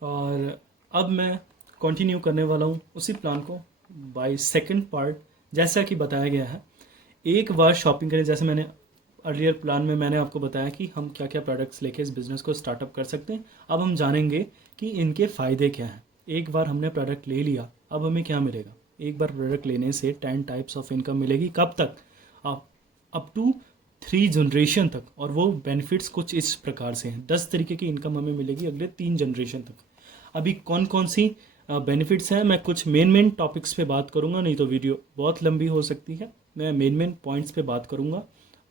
और अब मैं कंटिन्यू करने वाला हूँ उसी प्लान को बाय सेकंड पार्ट। जैसा कि बताया गया है, एक बार शॉपिंग करें। जैसे मैंने अर्लियर प्लान में मैंने आपको बताया कि हम क्या क्या प्रोडक्ट्स लेके इस बिज़नेस को स्टार्टअप कर सकते हैं। अब हम जानेंगे कि इनके फ़ायदे क्या हैं। एक बार हमने प्रोडक्ट ले लिया, अब हमें क्या मिलेगा। एक बार प्रोडक्ट लेने से 10 टाइप्स ऑफ इनकम मिलेगी। कब तक? आप अप टू 3 जनरेशन तक। और वो बेनिफिट्स कुछ इस प्रकार से हैं। 10 तरीके की इनकम हमें मिलेगी अगले 3 जनरेशन तक। अभी कौन कौन सी बेनिफिट्स हैं, मैं कुछ मेन टॉपिक्स पे बात करूंगा, नहीं तो वीडियो बहुत लंबी हो सकती है। मैं मेन पॉइंट्स पे बात करूंगा।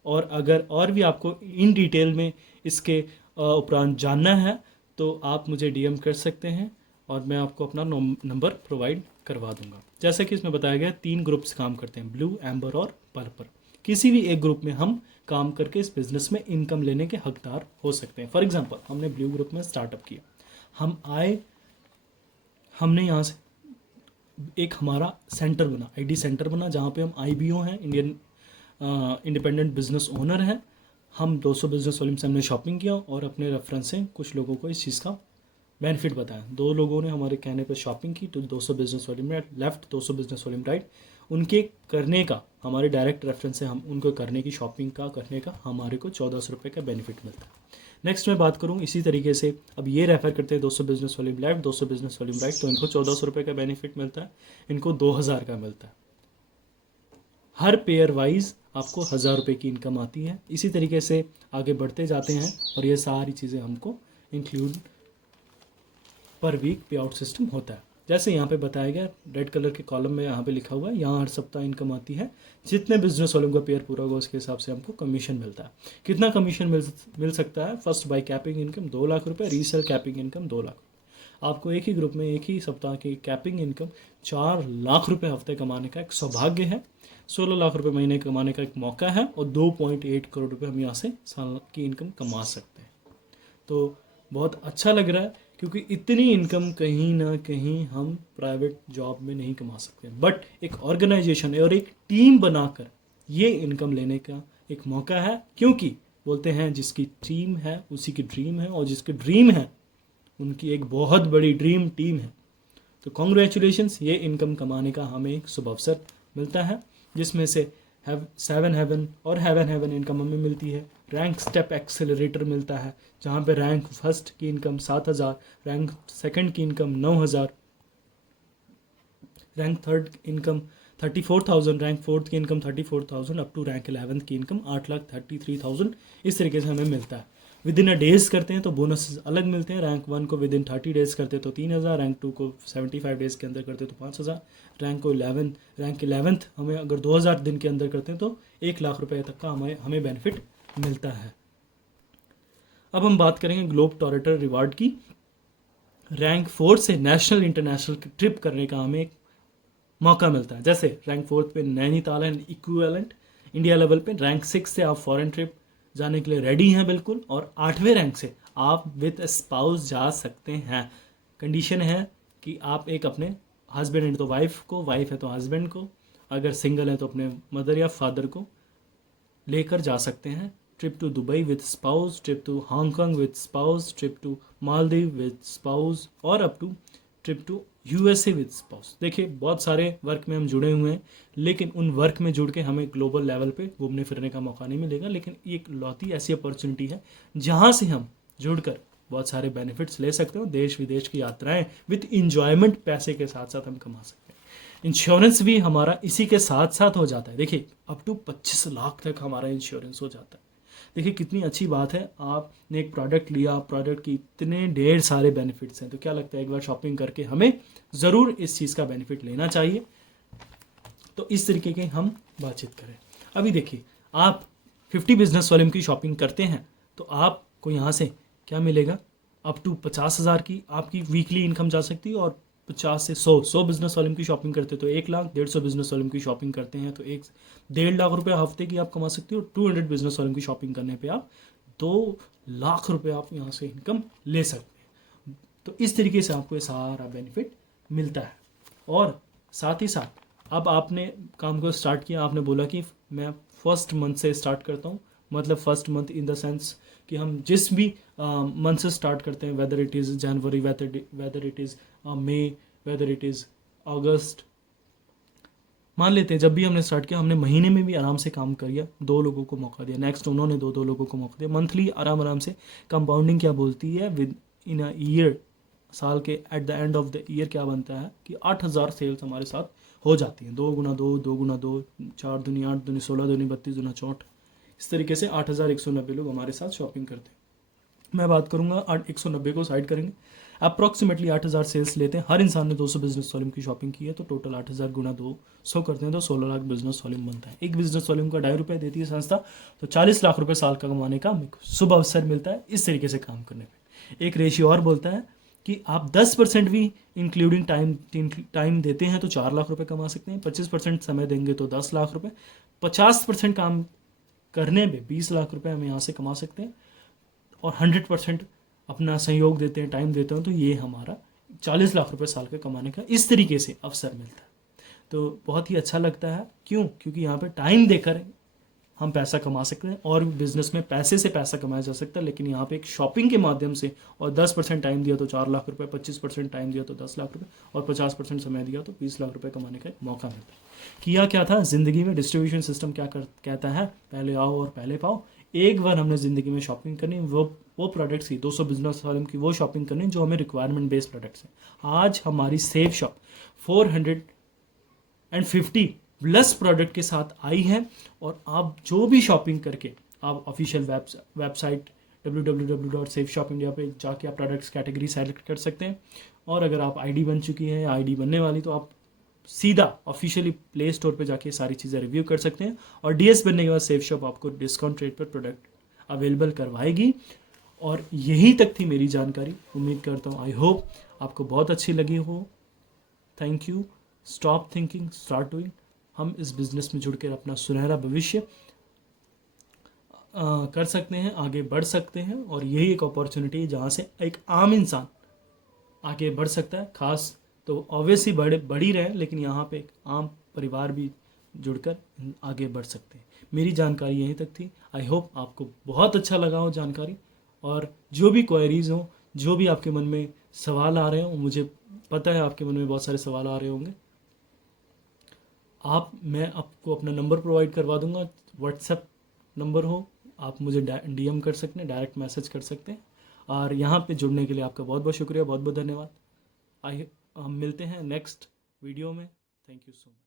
और अगर और भी आपको इन डिटेल में इसके उपरांत जानना है तो आप मुझे डीएम कर सकते हैं और मैं आपको अपना नंबर प्रोवाइड करवा दूंगा। जैसा कि इसमें बताया गया, 3 ग्रुप्स काम करते हैं, ब्लू, एम्बर और पर्पल। किसी भी एक ग्रुप में हम काम करके इस बिज़नेस में इनकम लेने के हकदार हो सकते हैं। फॉर एग्जांपल, हमने ब्लू ग्रुप में स्टार्टअप किया, हम आए, हमने यहाँ से एक हमारा सेंटर बना, आईडी सेंटर बना, जहाँ पे हम आईबीओ हैं, इंडियन इंडिपेंडेंट बिजनेस ओनर हैं। हम 200 बिजनेस वॉल्यूम से हमने शॉपिंग किया और अपने रेफरेंस से कुछ लोगों को इस चीज़ का बेनिफिट बताया। 2 लोगों ने हमारे कहने पर शॉपिंग की तो 200 business volume left, 200 business volume right. उनके करने का, हमारे डायरेक्ट रेफरेंस से हम उनको करने की, शॉपिंग का करने का हमारे को 1400 रुपये का बेनिफिट मिलता है। नेक्स्ट मैं बात करूँ इसी तरीके से, अब ये रेफर करते हैं 200 business volume left, 200 business volume right, तो इनको 1400 रुपये का बेनिफिट मिलता है, इनको 2000 का मिलता है। हर पेयर वाइज आपको 1000 रुपये की इनकम आती है। इसी तरीके से आगे बढ़ते जाते हैं और ये सारी चीज़ें हमको इंक्लूड पर वीक पे आउट सिस्टम होता है। जैसे यहाँ पे बताया गया, रेड कलर के कॉलम में यहाँ पे लिखा हुआ है, यहाँ हर सप्ताह इनकम आती है। जितने बिजनेस वालों का पेयर पूरा होगा उसके हिसाब से हमको कमीशन मिलता है। कितना कमीशन मिल सकता है? First by capping income 2 lakh रुपये, रीसेल कैपिंग इनकम 2 लाख। आपको एक ही ग्रुप में एक ही सप्ताह की कैपिंग इनकम 4 लाख रुपये हफ्ते कमाने का एक सौभाग्य है, 16 लाख रुपये महीने कमाने का एक मौका है और 2.8 करोड़ रुपये हम यहाँ से साल की इनकम कमा सकते हैं। तो बहुत अच्छा लग रहा है, क्योंकि इतनी इनकम कहीं ना कहीं हम प्राइवेट जॉब में नहीं कमा सकते। बट एक ऑर्गेनाइजेशन और एक टीम बनाकर ये इनकम लेने का एक मौका है, क्योंकि बोलते हैं जिसकी टीम है उसी की ड्रीम है, और जिसकी ड्रीम है उनकी एक बहुत बड़ी ड्रीम टीम है। तो कॉन्ग्रेचुलेशंस, ये इनकम कमाने का हमें एक शुभ अवसर मिलता है, जिसमें से 7 हेवन और हेवन इनकम हमें मिलती है। रैंक स्टेप एक्सेलरेटर मिलता है, जहाँ पे रैंक फर्स्ट की इनकम 7000, रैंक सेकंड की income 9000, rank third income 34,000, rank fourth की इनकम 34,000, अप टू रैंक 11 की इनकम 8,33,000। इस तरीके से हमें मिलता है। विद इन अ डेज करते हैं तो बोनस अलग मिलते हैं। रैंक 1 को विद इन 30 डेज करते तो 3000, रैंक 2 को 75 डेज के अंदर करते तो 5000, रैंक 11th हमें अगर 2000 दिन के अंदर करते हैं तो 1 लाख रुपए तक का हमें बेनिफिट मिलता है। अब हम बात करेंगे ग्लोब टॉरेटर रिवार्ड की। रैंक 4 से नेशनल इंटरनेशनल ट्रिप करने का हमें एक मौका मिलता है। जैसे रैंक 4 पे Nainital and equivalent, India level पे रैंक 6 से आप फॉरेन ट्रिप जाने के लिए रेडी हैं बिल्कुल, और 8वें रैंक से आप विद स्पाउस जा सकते हैं। कंडीशन है कि आप एक अपने हस्बैंड है तो वाइफ को, वाइफ है तो हस्बैंड को, अगर सिंगल है तो अपने मदर या फादर को लेकर जा सकते हैं। Trip to Dubai with spouse, trip to Hong Kong with spouse, trip to Maldives with spouse, और up to trip to USA with spouse. देखिए, बहुत सारे वर्क में हम जुड़े हुए हैं, लेकिन उन वर्क में जुड़ के हमें ग्लोबल लेवल पे घूमने फिरने का मौका नहीं मिलेगा। लेकिन एक लौती ऐसी अपॉर्चुनिटी है जहाँ से हम जुड़कर बहुत सारे बेनिफिट्स ले सकते हो। देश विदेश की यात्राएं विद इंजॉयमेंट पैसे के साथ साथ हम कमा सकते हैं। इंश्योरेंस भी हमारा इसी के साथ साथ हो जाता है। देखिए, अप टू 25 लाख तक हमारा इंश्योरेंस हो जाता है। देखिए कितनी अच्छी बात है। आपने एक प्रोडक्ट लिया, प्रोडक्ट की इतने ढेर सारे बेनिफिट्स हैं, तो क्या लगता है एक बार शॉपिंग करके हमें ज़रूर इस चीज़ का बेनिफिट लेना चाहिए। तो इस तरीके के हम बातचीत करें। अभी देखिए, आप 50 बिजनेस वॉल्यूम की शॉपिंग करते हैं तो आपको यहाँ से क्या मिलेगा? अप टू 50,000 की आपकी वीकली इनकम जा सकती है, और 50 से 100 बिजनेस वॉल्यूम की शॉपिंग करते हो तो 1 लाख, 150 बिजनेस वॉल्यूम की शॉपिंग करते हैं तो 1.5 लाख रुपये हफ्ते की आप कमा सकते हो। 200 बिजनेस वॉल्यूम की शॉपिंग करने पे आप 2 लाख रुपये आप यहाँ से इनकम ले सकते हैं। तो इस तरीके से आपको ये सारा बेनिफिट मिलता है। और साथ ही साथ अब आपने काम को स्टार्ट किया, आपने बोला कि मैं फर्स्ट मंथ से स्टार्ट करता हूँ, मतलब first month in the sense कि हम जिस भी मंथ से स्टार्ट करते हैं, whether it is January, whether it is May, whether it is August, मान लेते हैं जब भी हमने स्टार्ट किया हमने महीने में भी आराम से काम किया, 2 लोगों को मौका दिया, नेक्स्ट उन्होंने दो लोगों को मौका दिया, मंथली आराम आराम से। कंपाउंडिंग क्या बोलती है, विद इन अ ईयर, साल के at the end of the year क्या बनता है कि 8,000 सेल्स हमारे साथ हो जाती हैं। 2 गुना 2, 2 गुना 2, 4 दूनी 8, दूनी 16, दूनी 32, दूना 64, इस तरीके से 8,190 लोग हमारे साथ शॉपिंग करते हैं। मैं बात करूंगा 190 को साइड करेंगे, अप्रॉक्सीमेटली 8,000 सेल्स लेते हैं। हर इंसान ने 200 बिजनेस वॉल्यूम की शॉपिंग की है, तो टोटल 8,000 गुना 200 करते हैं तो 16 लाख बिजनेस वॉल्यूम बनता है। एक बिजनेस वॉल्यूम का ₹2.5 देती है संस्था, तो 40 लाख रुपए साल का कमाने का शुभ अवसर मिलता है इस तरीके से काम करने में। एक रेशियो और बोलता है कि आप 10% भी इंक्लूडिंग टाइम देते हैं तो 4 लाख रुपए कमा सकते हैं, 25% समय देंगे तो 10 लाख रुपए, 50% काम करने में 20 लाख रुपए हम यहाँ से कमा सकते हैं, और 100% अपना सहयोग देते हैं, टाइम देते हैं, तो ये हमारा 40 लाख रुपए साल का कमाने का इस तरीके से अवसर मिलता है। तो बहुत ही अच्छा लगता है, क्यों? क्योंकि यहाँ पे टाइम देकर हम पैसा कमा सकते हैं, और बिजनेस में पैसे से पैसा कमाया जा सकता है, लेकिन यहाँ पे एक शॉपिंग के माध्यम से, और 10% टाइम दिया तो 4 लाख रुपए, 25% टाइम दिया तो 10 लाख रुपए, और 50% समय दिया तो 20 लाख रुपए कमाने का मौका मिलता है। किया क्या था ज़िंदगी में, डिस्ट्रीब्यूशन सिस्टम क्या कहता है, पहले आओ और पहले पाओ। एक बार हमने ज़िंदगी में शॉपिंग करनी, वो प्रोडक्ट्स की 200 बिजनेस वालों की वो शॉपिंग करनी जो हमें रिक्वायरमेंट बेस्ड प्रोडक्ट्स हैं। आज हमारी सेफ शॉप 450 प्लस प्रोडक्ट के साथ आई है, और आप जो भी शॉपिंग करके आप ऑफिशियल वेबसाइट www.safeshopindia पे जाके आप प्रोडक्ट्स कैटेगरी सेलेक्ट कर सकते हैं। और अगर आप आईडी बन चुकी है या आईडी बनने वाली, तो आप सीधा ऑफिशियली प्ले स्टोर पे जाके सारी चीज़ें रिव्यू कर सकते हैं, और डीएस बनने के बाद सेफ शॉप आपको डिस्काउंट रेट पर प्रोडक्ट अवेलेबल करवाएगी। और यही तक थी मेरी जानकारी, उम्मीद करता हूँ आई होप आपको बहुत अच्छी लगी हो। Thank you. Stop thinking, start doing. हम इस बिज़नेस में जुड़कर अपना सुनहरा भविष्य कर सकते हैं, आगे बढ़ सकते हैं, और यही एक अपॉर्चुनिटी है जहाँ से एक आम इंसान आगे बढ़ सकता है। खास तो ऑब्वियसली बढ़ ही रहे हैं, लेकिन यहाँ पे एक आम परिवार भी जुड़कर आगे बढ़ सकते हैं। मेरी जानकारी यहीं तक थी। आई होप आपको बहुत अच्छा लगा हो जानकारी, और जो भी क्वेरीज हों, जो भी आपके मन में सवाल आ रहे हों, मुझे पता है आपके मन में बहुत सारे सवाल आ रहे होंगे, मैं आपको अपना नंबर प्रोवाइड करवा दूंगा, व्हाट्सएप नंबर हो, आप मुझे डीएम कर सकते हैं, डायरेक्ट मैसेज कर सकते हैं। और यहाँ पे जुड़ने के लिए आपका बहुत बहुत शुक्रिया, बहुत बहुत धन्यवाद। हम मिलते हैं नेक्स्ट वीडियो में। Thank you so much.